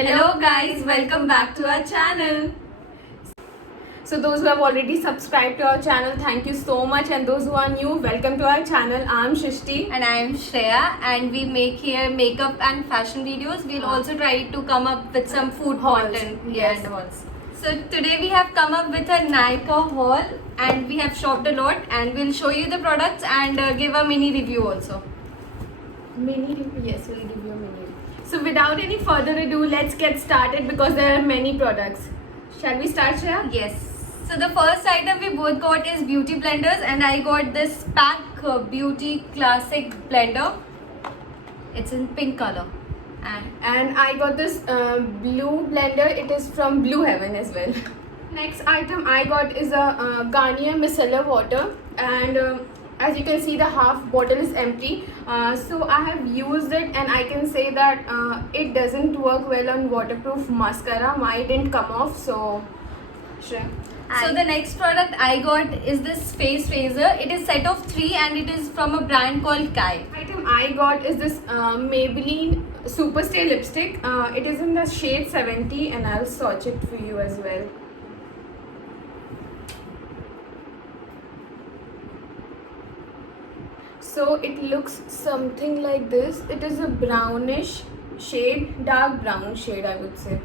Hello guys, welcome back to our channel. So those who have already subscribed to our channel, thank you so much, and those who are new, welcome to our channel. I'm Shrishti. And I am Shreya, and we make here makeup and fashion videos. We'll also try to come up with some food Hauls. content Yes. and hauls. So today we have come up with a Nykaa haul, and we have shopped a lot, and we'll show you the products and give a mini review also. Mini review, yes, we'll give you a mini review. So without any further ado, let's get started because there are many products. Shall we start, Shreya? Yes. So the first item we both got is beauty blenders, and I got this Pack Beauty Classic blender. It's in pink color. And I got this blue blender. It is from Blue Heaven as well. Next item I got is a Garnier micellar water, and as you can see, the half bottle is empty. So I have used it, and I can say that it doesn't work well on waterproof mascara. Mine didn't come off, so sure. So the next product I got is this face razor. It is set of 3 and it is from a brand called Kai. Item I got is this Maybelline Superstay lipstick. It is in the shade 70, and I'll swatch it for you as well. So it looks something like this. It is a brownish shade, dark brown shade, I would say.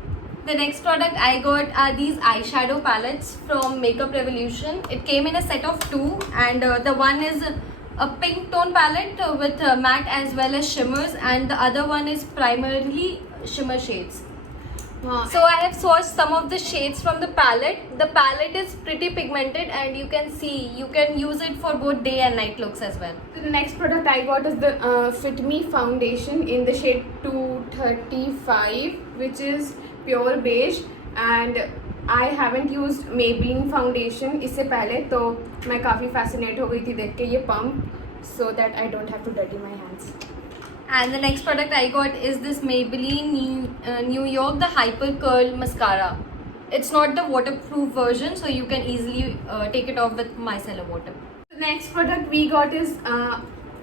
The next product I got are these eyeshadow palettes from Makeup Revolution. It came in a set of 2, and the one is a pink tone palette with matte as well as shimmers, and the other one is primarily shimmer shades. So I have swatched some of the shades from the palette. The palette is pretty pigmented, and you can see you can use it for both day and night looks as well. The next product I got is the Fit Me foundation in the shade 235, which is pure beige, and I haven't used Maybelline foundation इससे पहले, तो मैं काफ़ी fascinate हो गई थी देख के ये pump, so that I don't have to dirty my hands. And the next product I got is this Maybelline New York the Hyper Curl Mascara. It's not the waterproof version, so you can easily take it off with micellar water. The next product we got is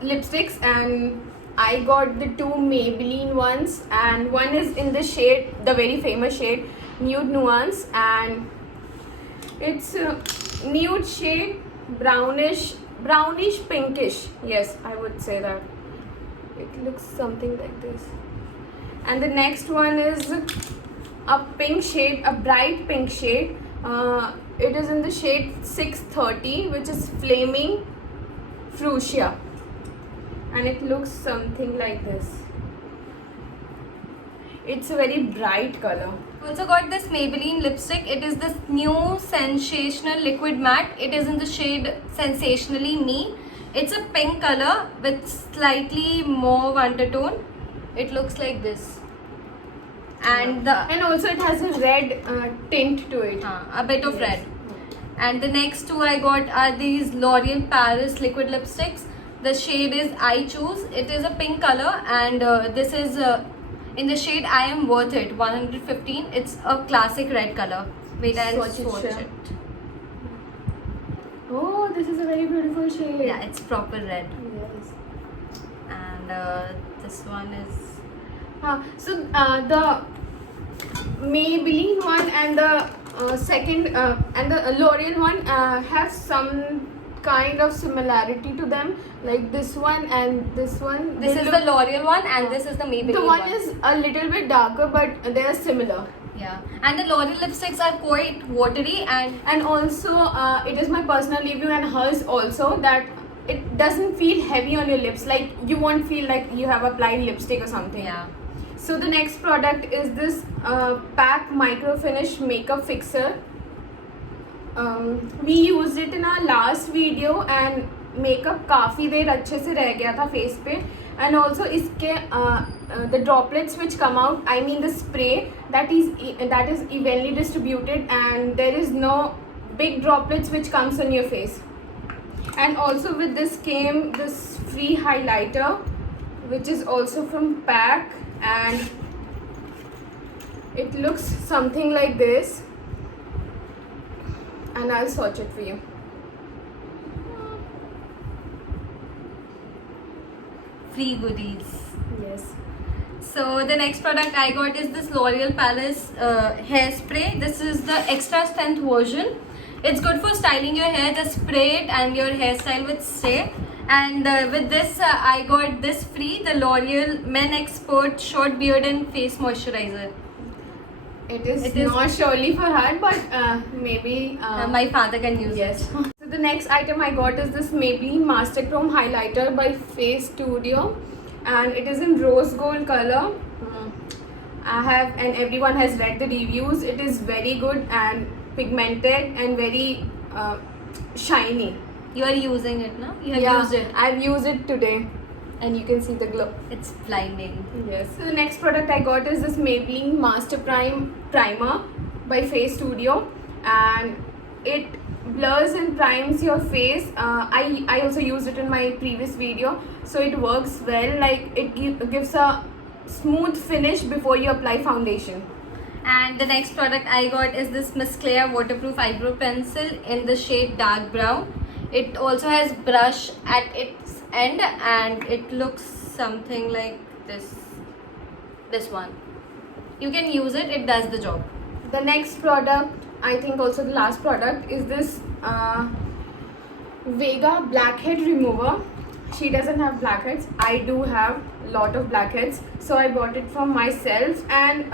lipsticks, and I got the 2 Maybelline ones, and one is in the shade, the very famous shade Nude Nuance, and it's a nude shade, brownish pinkish. Yes, I would say that. It looks something like this. And the next one is a pink shade, a bright pink shade. It is in the shade 630, which is Flaming Fuchsia, and it looks something like this. It's a very bright color. Also got this Maybelline lipstick. It is this new Sensational Liquid Matte. It is in the shade Sensationally Me. It's a pink color with slightly mauve undertone. It looks like this. And also it has a red tint to it. A bit of red. And the next 2 I got are these L'Oreal Paris liquid lipsticks. The shade is I Choose. It is a pink color, and this is in the shade I Am Worth It 115. It's a classic red color. Wait, I'll swatch it. Oh, this is a very beautiful shade. Yeah, it's proper red. Yes. And this one is So the Maybelline one and the second and the L'Oreal one have some kind of similarity to them, like this one and this one. this is the L'Oreal one, and this is the Maybelline The one is a little bit darker, but they are similar. yeah. And the L'Oreal lipsticks are quite watery, And also it is my personal review and hers also, that it doesn't feel heavy on your lips, like you won't feel like you have applied lipstick or something. yeah. So the next product is this Pack Micro Finish Makeup Fixer. We used it in our last video, and makeup काफ़ी देर अच्छे से रह गया था face पे, and also इसके the droplets which come out, I mean the spray, that is evenly distributed, and there is no big droplets which comes on your face. And also with this came this free highlighter, which is also from Pack, and it looks something like this, and I'll swatch it for you. Free goodies. Yes. So the next product I got is this L'Oreal Paris hairspray. This is the extra strength version. It's good for styling your hair. Just spray it and your hairstyle would stay. And with this, I got this free, the L'Oreal Men Expert Short Beard and Face Moisturizer. It is It is- not surely for her, but maybe. My father can use Yes. it. So the next item I got is this Maybelline Master Chrome Highlighter by Face Studio, and it is in rose gold color. I have, and everyone has read the reviews. It is very good and pigmented and very shiny. You are using it now? You have used it. I've used it today, and you can see the glow. It's blinding. Yes. So the next product I got is this Maybelline Master Prime Primer by Face Studio, and it blurs and primes your face. I also used it in my previous video, so it works well. Like it gives a smooth finish before you apply foundation. And the next product I got is this Miss Claire waterproof eyebrow pencil in the shade dark brown. It also has brush at its end and it looks something like this one. You can use it, it does the job. The next product, I think also the last product, is this Vega blackhead remover. She doesn't have blackheads. I do have a lot of blackheads, so I bought it for myself, and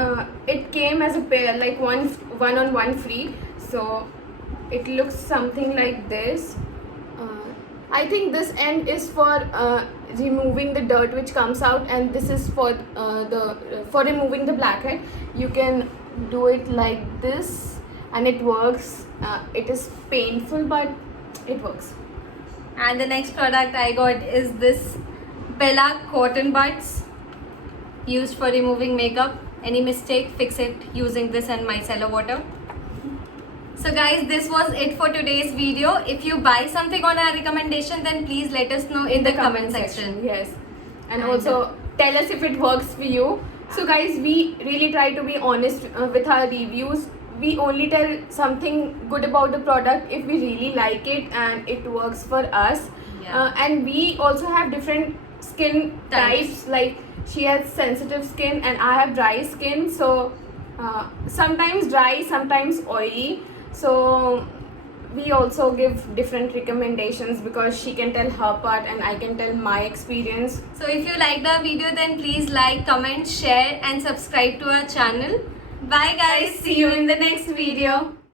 it came as a pair, like one on one free. So it looks something like this. I think this end is for removing the dirt which comes out, and this is for for removing the blackhead. You can do it like this, and it works. It is painful, but it works. And the next product I got is this Bella cotton buds used for removing makeup. Any mistake, fix it using this and micellar water. So guys, this was it for today's video. If you buy something on our recommendation, then please let us know in the comment section. Yes, and And- also tell us if it works for you. So guys, we really try to be honest with our reviews. We only tell something good about the product if we really like it and it works for us. Yeah. And we also have different skin Types. types. Like she has sensitive skin and I have dry skin. So sometimes dry, sometimes oily. So we also give different recommendations because she can tell her part and I can tell my experience. So if you liked our video, then please like, comment, share and subscribe to our channel. Bye guys. See you in the next video.